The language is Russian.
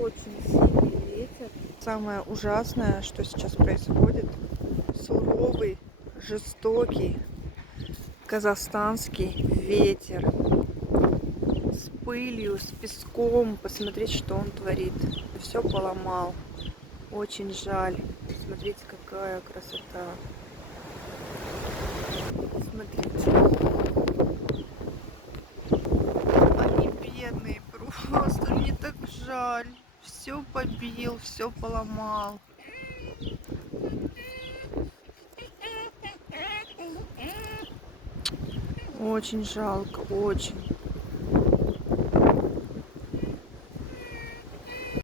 очень сильный ветер. Самое ужасное, что сейчас происходит, суровый, жестокий казахстанский ветер с пылью, с песком. Посмотрите, что он творит. Все поломал. Очень жаль. Смотрите, какая красота. Смотрите. Они бедные просто. Мне так жаль. Все побил, все поломал. Очень жалко, очень.